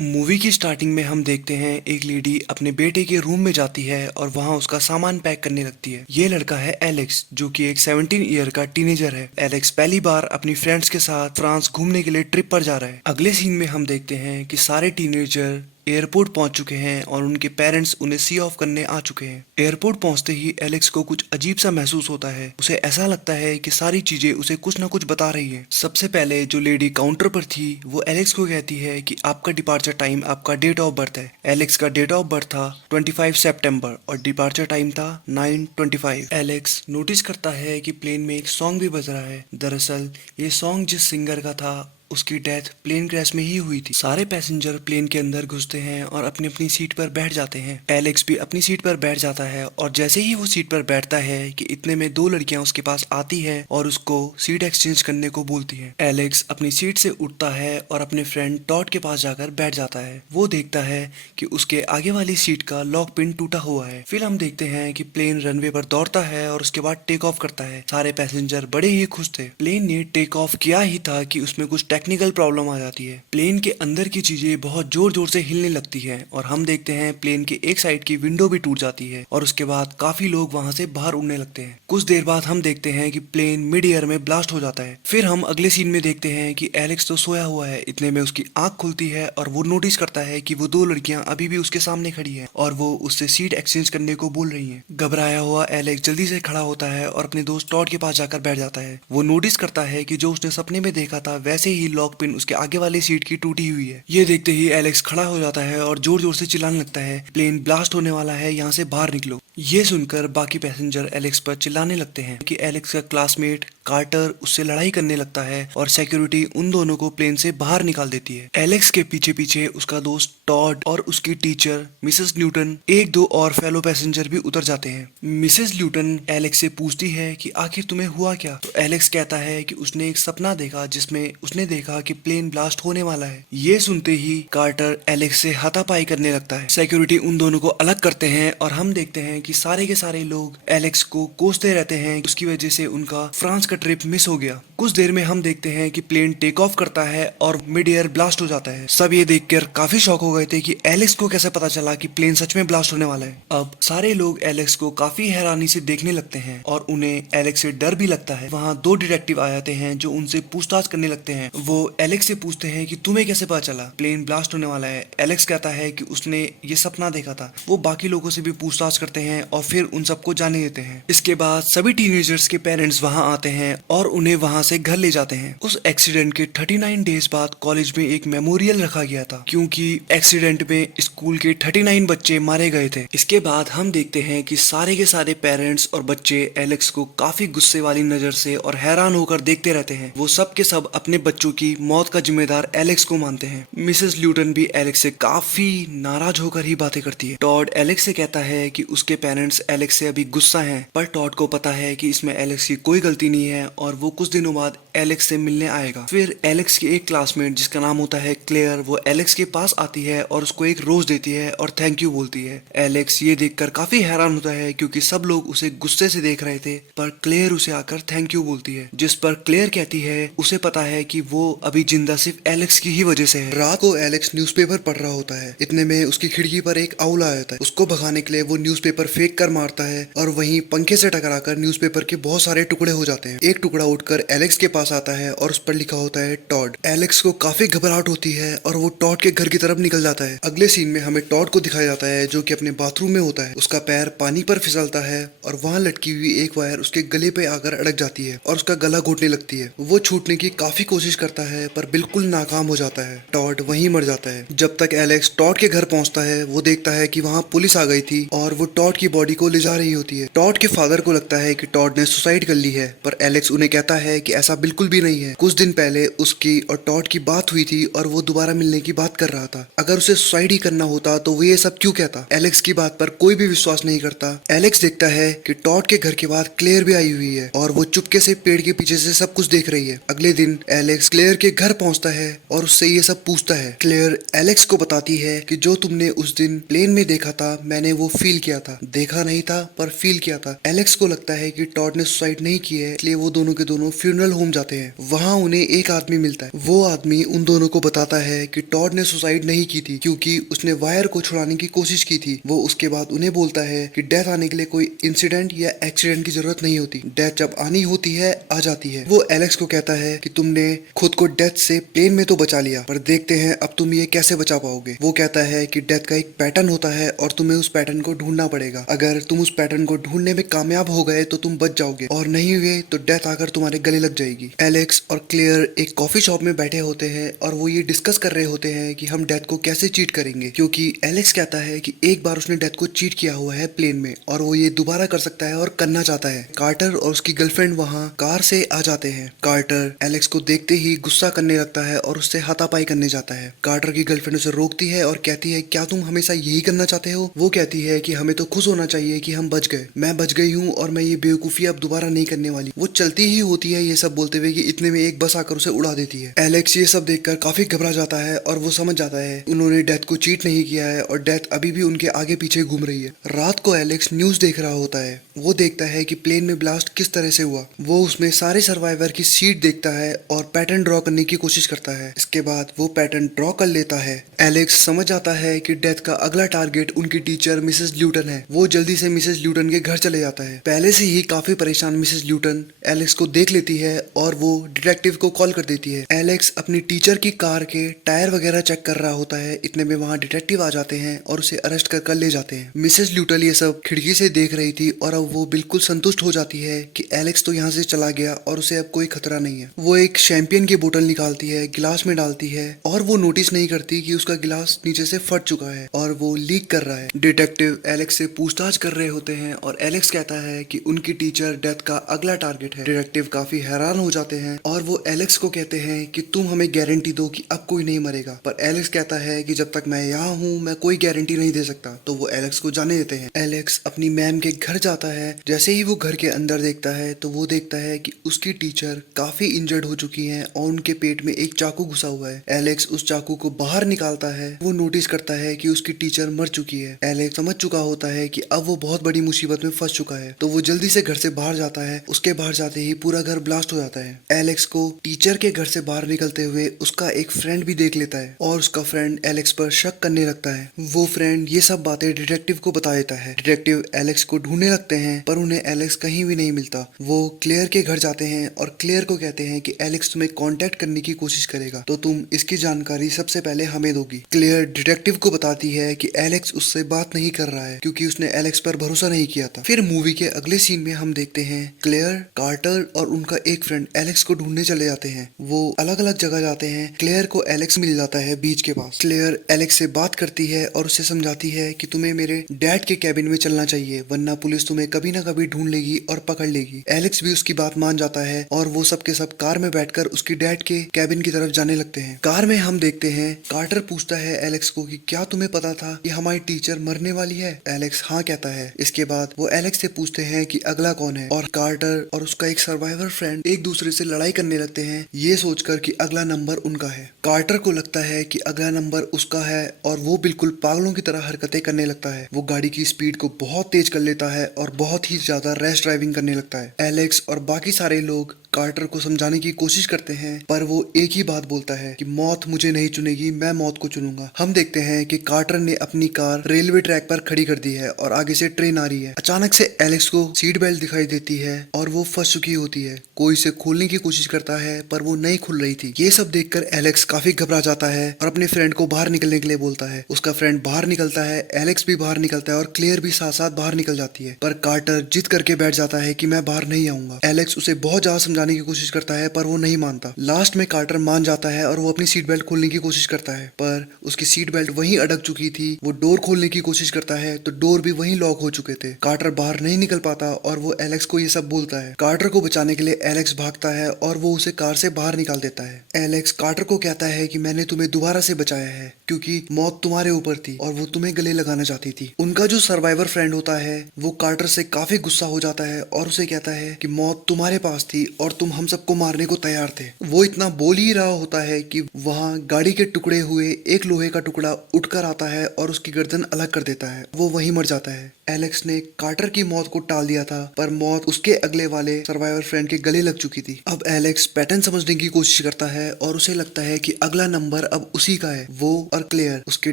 Movie की starting में हम देखते हैं एक लेडी अपने बेटे के रूम में जाती है और वहां उसका सामान पैक करने लगती है। ये लड़का है एलेक्स, जो कि एक 17 ईयर का टीनेजर है। एलेक्स पहली बार अपनी फ्रेंड्स के साथ फ्रांस घूमने के लिए ट्रिप पर जा रहा है। अगले सीन में हम देखते हैं कि सारे टीनेजर एयरपोर्ट पहुंच चुके हैं और उनके पेरेंट्स उन्हें सी ऑफ करने आ चुके हैं। एयरपोर्ट पहुंचते ही एलेक्स को कुछ अजीब सा महसूस होता है। उसे ऐसा लगता है कि सारी चीजें उसे कुछ ना कुछ बता रही हैं। सबसे पहले जो लेडी काउंटर पर थी वो एलेक्स को कहती है कि आपका डिपार्चर टाइम आपका डेट ऑफ बर्थ है। एलेक्स का डेट ऑफ बर्थ था 25 सितंबर और डिपार्चर टाइम था 9:25। एलेक्स नोटिस करता है कि प्लेन में एक सॉन्ग भी बज रहा है। दरअसल ये सॉन्ग जिस सिंगर का था उसकी डेथ प्लेन क्रैश में ही हुई थी। सारे पैसेंजर प्लेन के अंदर घुसते हैं और अपनी अपनी सीट पर बैठ जाते हैं। एलेक्स भी अपनी सीट पर बैठ जाता है और जैसे ही वो सीट पर बैठता है कि इतने में दो लड़कियां उसके पास आती है और उसको सीट एक्सचेंज करने को बोलती हैं। एलेक्स अपनी सीट से उठता है और अपने फ्रेंड टॉड के पास जाकर बैठ जाता है। वो देखता है कि उसके आगे वाली सीट का लॉक पिन टूटा हुआ है। फिर हम देखते हैं कि प्लेन रनवे पर दौड़ता है और उसके बाद टेक ऑफ करता है। सारे पैसेंजर बड़े ही खुश थे। प्लेन ने टेक ऑफ किया ही था कि उसमें कुछ टेक्निकल प्रॉब्लम आ जाती है। प्लेन के अंदर की चीजें बहुत जोर जोर से हिलने लगती है और हम देखते हैं प्लेन के एक साइड की विंडो भी टूट जाती है और उसके बाद काफी लोग वहां से बाहर उड़ने लगते हैं। कुछ देर बाद हम देखते हैं कि प्लेन मिड एयर में ब्लास्ट हो जाता है। फिर हम अगले सीन में देखते हैं कि एलेक्स तो सोया हुआ है। इतने में उसकी आंख खुलती है और वो नोटिस करता है कि वो दो लड़कियां अभी भी उसके सामने खड़ी हैं और वो उससे सीट एक्सचेंज करने को बोल रही हैं। घबराया हुआ एलेक्स जल्दी से खड़ा होता है और अपने दोस्त टॉड के पास जाकर बैठ जाता है। वो नोटिस करता है कि जो उसने सपने में देखा था वैसे ही लॉक पिन उसके आगे वाली सीट की टूटी हुई है। ये देखते ही एलेक्स खड़ा हो जाता है और जोर जोर से चिल्लाने लगता है, प्लेन ब्लास्ट होने वाला है, यहाँ से बाहर निकलो। ये सुनकर बाकी पैसेंजर एलेक्स पर चिल्लाने लगते हैं कि एलेक्स का क्लासमेट कार्टर उससे लड़ाई करने लगता है और सिक्योरिटी उन दोनों को प्लेन से बाहर निकाल देती है। एलेक्स के पीछे पीछे उसका दोस्त टॉड और उसकी टीचर मिसेस ल्यूटन, एक दो और फेलो पैसेंजर भी उतर जाते हैं। मिसेस ल्यूटन एलेक्स से पूछती है कि आखिर तुम्हें हुआ क्या। तो एलेक्स कहता है कि उसने एक सपना देखा जिसमें उसने देखा कि प्लेन ब्लास्ट होने वाला है। ये सुनते ही कार्टर एलेक्स से हाथापाई करने लगता है। सिक्योरिटी उन दोनों को अलग करते हैं और हम देखते हैं कि सारे के सारे लोग एलेक्स को कोसते रहते हैं। उसकी वजह से उनका फ्रांस का ट्रिप मिस हो गया। कुछ देर में हम देखते हैं कि प्लेन टेक ऑफ करता है और मिड एयर ब्लास्ट हो जाता है। सब ये देखकर काफी शॉक हो गए थे कि एलेक्स को कैसे पता चला कि प्लेन सच में ब्लास्ट होने वाला है। अब सारे लोग एलेक्स को काफी हैरानी से देखने लगते हैं और उन्हें एलेक्स से डर भी लगता है। वहाँ दो डिटेक्टिव आ जाते हैं जो उनसे पूछताछ करने लगते हैं। वो एलेक्स से पूछते हैं कि तुम्हें कैसे पता चला प्लेन ब्लास्ट होने वाला है। एलेक्स कहता है कि उसने ये सपना देखा था। वो बाकी लोगों से भी पूछताछ करते हैं और फिर उन सबको जाने देते हैं। इसके बाद सभी टीनेजर्स के पेरेंट्स वहां आते हैं और उन्हें वहां से घर ले जाते हैं। उस एक्सीडेंट के 39 डेज बाद कॉलेज में एक मेमोरियल रखा गया था, क्योंकि एक्सीडेंट में स्कूल के 39 बच्चे मारे गए थे। इसके बाद हम देखते हैं कि सारे के सारे पेरेंट्स और बच्चे एलेक्स को काफी गुस्से वाली नजर से और हैरान होकर देखते रहते हैं। वो सब के सब अपने बच्चों की मौत का जिम्मेदार एलेक्स को मानते हैं। मिसेस ल्यूटन भी एलेक्स से काफी नाराज होकर ही बातें करती है। टॉड एलेक्स से कहता है कि उसके पेरेंट्स एलेक्स से अभी गुस्सा हैं, पर टॉड को पता है कि इसमें एलेक्स की कोई गलती नहीं है और वो कुछ दिनों बाद एलेक्स से मिलने आएगा। फिर एलेक्स की एक क्लासमेट जिसका नाम होता है क्लेयर, वो एलेक्स के पास आती है और उसको एक रोज देती है और थैंक यू बोलती है। एलेक्स ये देखकर काफी हैरान होता है क्योंकि सब लोग उसे गुस्से से देख रहे थे, पर क्लेयर उसे आकर थैंक यू बोलती है। जिस पर क्लेयर कहती है उसे पता है कि वो अभी जिंदा सिर्फ एलेक्स की ही वजह से है। रात को एलेक्स न्यूज़पेपर पढ़ रहा होता है। इतने में उसकी खिड़की पर एक आउल आ जाता है। उसको भगाने के लिए वो न्यूज़पेपर फेंक कर मारता है और वहीं पंखे से टकराकर न्यूज़पेपर के बहुत सारे टुकड़े हो जाते हैं। एक टुकड़ा उठकर एलेक्स के पास आता है और उस पर लिखा होता है टॉड। एलेक्स को काफी घबराहट होती है और वो टॉड के घर की तरफ निकल जाता है। अगले सीन में हमें टॉड को दिखाया जाता है जो कि अपने बाथरूम में होता है। उसका पैर पानी पर फिसलता है और वहाँ लटकी हुई एक वायर उसके गले पे आकर अड़क जाती है और उसका गला घोटने लगती है। वो छूटने की काफी कोशिश करता है पर बिल्कुल नाकाम हो जाता है। टॉड वहीं मर जाता है। जब तक एलेक्स टॉड के घर पहुंचता है वो देखता है कि वहाँ पुलिस आ गई थी और वो टॉड की बॉडी को ले जा रही होती है। टॉड के फादर को लगता है कि टॉड ने सुसाइड कर ली है, पर एलेक्स उन्हें कहता है कि ऐसा बिल्कुल भी नहीं है। कुछ दिन पहले उसकी और टॉड की बात हुई थी और वो दोबारा मिलने की बात कर रहा था। अगर उसे सुसाइड ही करना होता तो वो ये सब क्यों कहता। एलेक्स की बात पर कोई भी विश्वास नहीं करता। एलेक्स देखता है कि टॉड के घर के बाद क्लेयर भी आई हुई है और वो चुपके से पेड़ के पीछे से सब कुछ देख रही है। अगले दिन एलेक्स क्लेयर के घर पहुंचता है और उससे ये सब पूछता है। क्लेयर एलेक्स को बताती है कि जो तुमने उस दिन प्लेन में देखा था मैंने वो फील किया था। देखा नहीं था पर फील किया था। एलेक्स को लगता है कि टॉड ने सुसाइड नहीं की है, इसलिए वो दोनों के दोनों फ्यूनरल होम जाते हैं। वहाँ उन्हें एक आदमी मिलता है। वो आदमी उन दोनों को बताता है कि टॉड ने सुसाइड नहीं की थी क्योंकि उसने वायर को छुड़ाने की कोशिश की थी। वो उसके बाद उन्हें बोलता है कि डेथ आने के लिए कोई इंसिडेंट या एक्सीडेंट की जरूरत नहीं होती, डेथ जब आनी होती है आ जाती है। वो एलेक्स को कहता है कि तुमने खुद को डेथ से प्लेन में तो बचा लिया, पर देखते हैं अब तुम ये कैसे बचा पाओगे। वो कहता है कि डेथ का एक पैटर्न होता है और तुम्हें उस पैटर्न को ढूंढना पड़ेगा। अगर तुम उस पैटर्न को ढूंढने में कामयाब हो गए तो तुम बच जाओगे, और नहीं हुए तो डेथ आकर तुम्हारे गले लग जाएगी। एलेक्स और क्लेयर एक कॉफी शॉप में बैठे होते हैं और वो ये डिस्कस कर रहे होते हैं कि हम डेथ को कैसे चीट करेंगे, क्योंकि एलेक्स कहता है कि एक बार उसने डेथ को चीट किया हुआ है प्लेन में और वो ये दोबारा कर सकता है और करना चाहता है। कार्टर और उसकी गर्लफ्रेंड वहाँ कार से आ जाते हैं। कार्टर एलेक्स को देखते ही गुस्सा करने लगता है और उससे हाथापाई करने जाता है। कार्टर की गर्लफ्रेंड उसे रोकती है और कहती है क्या तुम हमेशा यही करना चाहते हो। वो कहती है कि हमें तो खुश होना चाहिए कि हम बच गए, मैं बच गई हूँ और मैं ये बेवकूफी अब दोबारा नहीं करने वाली। वो चलती ही होती है ये सब बोलते हुए कि इतने में एक बस आकर उसे उड़ा देती है। एलेक्स ये सब देखकर काफी घबरा जाता है और वो समझ जाता है उन्होंने डेथ को चीट नहीं किया है और डेथ अभी भी उनके आगे पीछे घूम रही है। रात को एलेक्स न्यूज देख रहा होता है। वो देखता है कि प्लेन में ब्लास्ट किस तरह से हुआ। वो उसमें सारे सर्वाइवर की सीट देखता है और पैटर्न ड्रॉ करने की कोशिश करता है। इसके बाद वो पैटर्न ड्रॉ कर लेता है। एलेक्स समझ जाता है कि डेथ का अगला टारगेट उनकी टीचर मिसेस ल्यूटन है। वो जल्दी से मिसेस ल्यूटन के घर चले जाता है। पहले से ही काफी परेशान मिसेस ल्यूटन एलेक्स को देख लेती है और वो डिटेक्टिव को कॉल कर देती है। एलेक्स अपनी टीचर की कार के टायर वगैरह चेक कर रहा होता है। इतने में वहाँ डिटेक्टिव आ जाते हैं और उसे अरेस्ट कर ले जाते हैं। मिसेस ल्यूटन ये सब खिड़की से देख रही थी और अब वो बिल्कुल संतुष्ट हो जाती है कि एलेक्स तो यहाँ से चला गया और उसे अब कोई खतरा नहीं है। वो एक शैंपियन की बोतल निकालती है, गिलास में डालती है और वो नोटिस नहीं करती कि उसका गिलास नीचे से फट चुका है और वो लीक कर रहा है। डिटेक्टिव एलेक्स से पूछताछ कर रहे होते हैं और एलेक्स कहता है कि उनकी टीचर डेथ का अगला टारगेट है। डिटेक्टिव काफी हैरान हो जाते हैं और वो एलेक्स को कहते हैं कि तुम हमें गारंटी दो कि अब कोई नहीं मरेगा, पर एलेक्स कहता है कि जब तक मैं यहाँ हूँ मैं कोई गारंटी नहीं दे सकता। तो वो एलेक्स को जाने देते हैं। एलेक्स अपनी मैम के घर जाता है। जैसे ही वो घर के अंदर देखता है तो वो देखता है कि उसकी टीचर काफी इंजर्ड हो चुकी हैं और उनके पेट में एक चाकू घुसा हुआ है। एलेक्स उस चाकू को बाहर निकालता है। वो नोटिस करता है कि उसकी टीचर मर चुकी है। एलेक्स समझ चुका होता है कि अब वो बहुत बड़ी मुसीबत में फंस चुका है, तो वो जल्दी से घर से बाहर जाता है। उसके बाहर जाते ही पूरा घर ब्लास्ट हो जाता है। एलेक्स को टीचर के घर से बाहर निकलते हुए उसका एक फ्रेंड भी देख लेता है और उसका फ्रेंड एलेक्स पर शक करने लगता है। वो फ्रेंड ये सब बातें डिटेक्टिव को बता देता है। डिटेक्टिव एलेक्स को ढूंढने लगते हैं पर उन्हें एलेक्स कहीं भी नहीं मिलता। वो क्लेयर के घर जाते हैं और क्लेयर को कहते हैं कि एलेक्स तुम्हें कांटेक्ट करने की कोशिश करेगा तो तुम इसकी जानकारी सबसे पहले हमें दोगी। क्लेयर डिटेक्टिव को बताती है कि एलेक्स उससे बात नहीं कर रहा है क्योंकि उसने एलेक्स पर भरोसा नहीं किया था। फिर मूवी के अगले सीन में हम देखते हैं क्लेयर, कार्टर और उनका एक फ्रेंड एलेक्स को ढूंढने चले जाते हैं। वो अलग अलग जगह जाते हैं। क्लेयर को एलेक्स मिल जाता है बीच के पास। क्लेयर एलेक्स से बात करती है और उसे समझाती है कि तुम्हें मेरे डैड के कैबिन में चलना चाहिए वरना पुलिस तुम्हें कभी ना कभी ढूंढ लेगी और पकड़ लेगी। एलेक्स भी उसकी बात मान जाता है और वो सब के सब कार में बैठकर उसकी डैड के कैबिन की तरफ जाने लगते हैं। कार में हम देखते हैं कार्टर पूछता है एलेक्स को कि क्या तुम्हें पता था कि हमारी टीचर मरने वाली है। एलेक्स हाँ कहता है। इसके बाद वो एलेक्स से पूछते हैं कि अगला कौन है और कार्टर और उसका एक सर्वाइवर फ्रेंड एक दूसरे से लड़ाई करने लगते हैं ये सोचकर कि अगला नंबर उनका है। कार्टर को लगता है कि अगला नंबर उसका है और वो बिल्कुल पागलों की तरह हरकतें करने लगता है। वो गाड़ी की स्पीड को बहुत तेज कर लेता है और बहुत ही ज्यादा रैश ड्राइविंग करने लगता है। एलेक्स और बाकी सारे लोग कार्टर को समझाने की कोशिश करते हैं पर वो एक ही बात बोलता है कि मौत मुझे नहीं चुनेगी, मैं मौत को चुनूंगा। हम देखते हैं कि कार्टर ने अपनी कार रेलवे ट्रैक पर खड़ी कर दी है और आगे से ट्रेन आ रही है। अचानक से एलेक्स को सीट बेल्ट दिखाई देती है और वो फंस चुकी होती है। कोई इसे खोलने की कोशिश करता है पर वो नहीं खुल रही थी। ये सब देखकर एलेक्स काफी घबरा जाता है और अपने फ्रेंड को बाहर निकलने के लिए बोलता है। उसका फ्रेंड बाहर निकलता है, एलेक्स भी बाहर निकलता है और क्लेयर भी साथ साथ बाहर निकल जाती है, पर कार्टर जिद करके बैठ जाता है कि मैं बाहर नहीं आऊंगा। एलेक्स उसे बहुत ज्यादा समझाने की कोशिश करता है पर वो नहीं मानता। लास्ट में कार्टर मान जाता है और वो अपनी सीट बेल्ट खोलने की कोशिश करता है पर उसकी सीट बेल्ट वहीं अटक चुकी थी। वो डोर खोलने की कोशिश करता है तो डोर भी वहीं लॉक हो चुके थे। कार्टर बाहर नहीं निकल पाता और वो एलेक्स को ये सब बोलता है। कार्टर को बचाने के लिए एलेक्स भागता है और वो उसे कार से बाहर निकाल देता है। एलेक्स कार्टर को कहता है कि मैंने तुम्हें दोबारा से बचाया है क्योंकि मौत तुम्हारे ऊपर थी और वो तुम्हें गले लगाना चाहती थी। उनका जो सर्वाइवर फ्रेंड होता है वो कार्टर से काफी गुस्सा हो जाता है और उसे कहता है कि मौत तुम्हारे पास थी और और तुम हम सबको मारने को तैयार थे। वो इतना बोल ही रहा होता है कि वहाँ गाड़ी के टुकड़े हुए एक लोहे का टुकड़ा उठकर आता है और उसकी गर्दन अलग कर देता है। वो वहीं मर जाता है। एलेक्स ने कार्टर की मौत को टाल दिया था, पर मौत उसके अगले वाले सर्वाइवर फ्रेंड के गले लग चुकी थी। अब एलेक्स पैटर्न समझने की कोशिश करता है और उसे लगता है कि अगला नंबर अब उसी का है। वो और क्लेयर उसके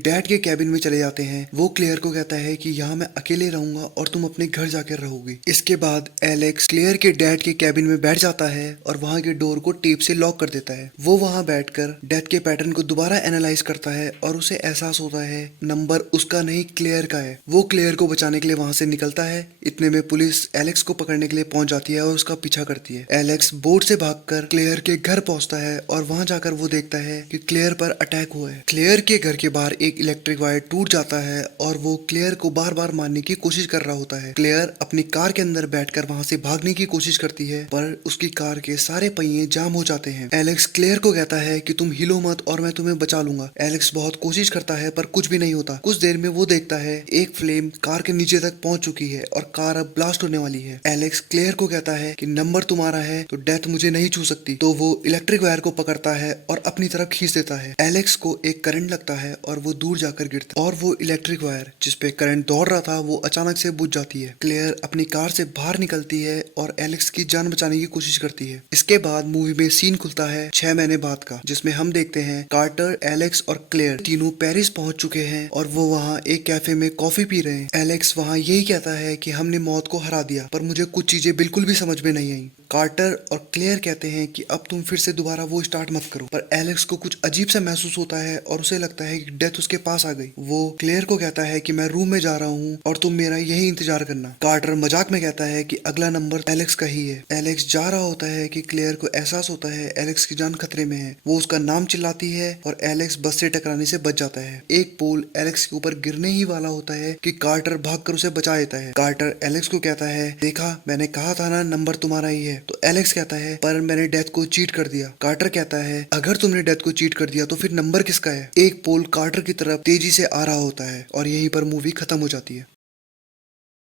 डैड के कैबिन में चले जाते हैं। वो क्लेयर को कहता है कि यहाँ मैं अकेले रहूंगा और तुम अपने घर जाकर रहोगी। इसके बाद एलेक्स क्लेयर के डैड के कैबिन में बैठ जाता है और वहाँ के डोर को टेप से लॉक कर देता है। वो वहाँ बैठकर डेथ के पैटर्न को दोबारा एनालाइज करता है और उसे एहसास होता है नंबर उसका नहीं क्लेयर का है। वो क्लेयर को बचाने के लिए वहां से निकलता है। इतने में पुलिस एलेक्स को पकड़ने के लिए पहुंच जाती है और उसका पीछा करती है। एलेक्स बोट से भागकर क्लेयर के घर पहुंचता है और वहां जाकर वो देखता है कि क्लेयर पर अटैक हुआ है। क्लेयर के घर के बाहर एक इलेक्ट्रिक वायर टूट जाता है और वो क्लेयर को बार बार मारने की कोशिश कर रहा होता है। क्लेयर अपनी कार के अंदर बैठकर वहां से भागने की कोशिश करती है, पर उसकी कार के सारे पहिए जाम हो जाते हैं। एलेक्स क्लेयर को कहता है कि तुम हिलो मत और मैं तुम्हें बचा लूंगा। एलेक्स बहुत कोशिश करता है पर कुछ भी नहीं होता। कुछ देर में वो देखता है एक फ्लेम कार के नीचे तक पहुंच चुकी है और कार अब ब्लास्ट होने वाली है। एलेक्स क्लेयर को कहता है कि नंबर तुम्हारा है तो डेथ मुझे नहीं छू सकती। तो वो इलेक्ट्रिक वायर को पकड़ता है और अपनी तरफ खींच देता है। एलेक्स को एक करंट लगता है और वो दूर जाकर गिरता है और वो इलेक्ट्रिक वायर जिसपे करंट दौड़ रहा था वो अचानक से बुझ जाती है। क्लेयर अपनी कार से बाहर निकलती है और एलेक्स की जान बचाने की कोशिश करती है। इसके बाद मूवी में सीन खुलता है 6 महीने बाद का, जिसमें हम देखते हैं कार्टर, एलेक्स और क्लेयर तीनों पेरिस पहुंच चुके हैं और वो वहाँ एक कैफे में कॉफी पी रहे हैं। एलेक्स वहाँ यही कहता है कि हमने मौत को हरा दिया, पर मुझे कुछ चीजें बिल्कुल भी समझ में नहीं आई। कार्टर और क्लेयर कहते हैं कि अब तुम फिर से दोबारा वो स्टार्ट मत करो, पर एलेक्स को कुछ अजीब सा महसूस होता है और उसे लगता है कि डेथ उसके पास आ गई। वो क्लेयर को कहता है कि मैं रूम में जा रहा हूँ और तुम मेरा यही इंतजार करना। कार्टर मजाक में कहता है कि अगला नंबर एलेक्स का ही है। एलेक्स जा रहा होता है कि क्लेयर को एहसास होता है एलेक्स की जान खतरे में है। वो उसका नाम चिल्लाती है और एलेक्स बस से टकराने से बच जाता है। एक पोल एलेक्स के ऊपर गिरने ही वाला होता है कि कार्टर भागकर उसे बचा लेता है। कार्टर एलेक्स को कहता है, देखा मैंने कहा था ना नंबर तुम्हारा ही है। तो एलेक्स कहता है, पर मैंने डेथ को चीट कर दिया। कार्टर कहता है, अगर तुमने डेथ को चीट कर दिया तो फिर नंबर किसका है। एक पोल कार्टर की तरफ तेजी से आ रहा होता है और यहीं पर मूवी खत्म हो जाती है।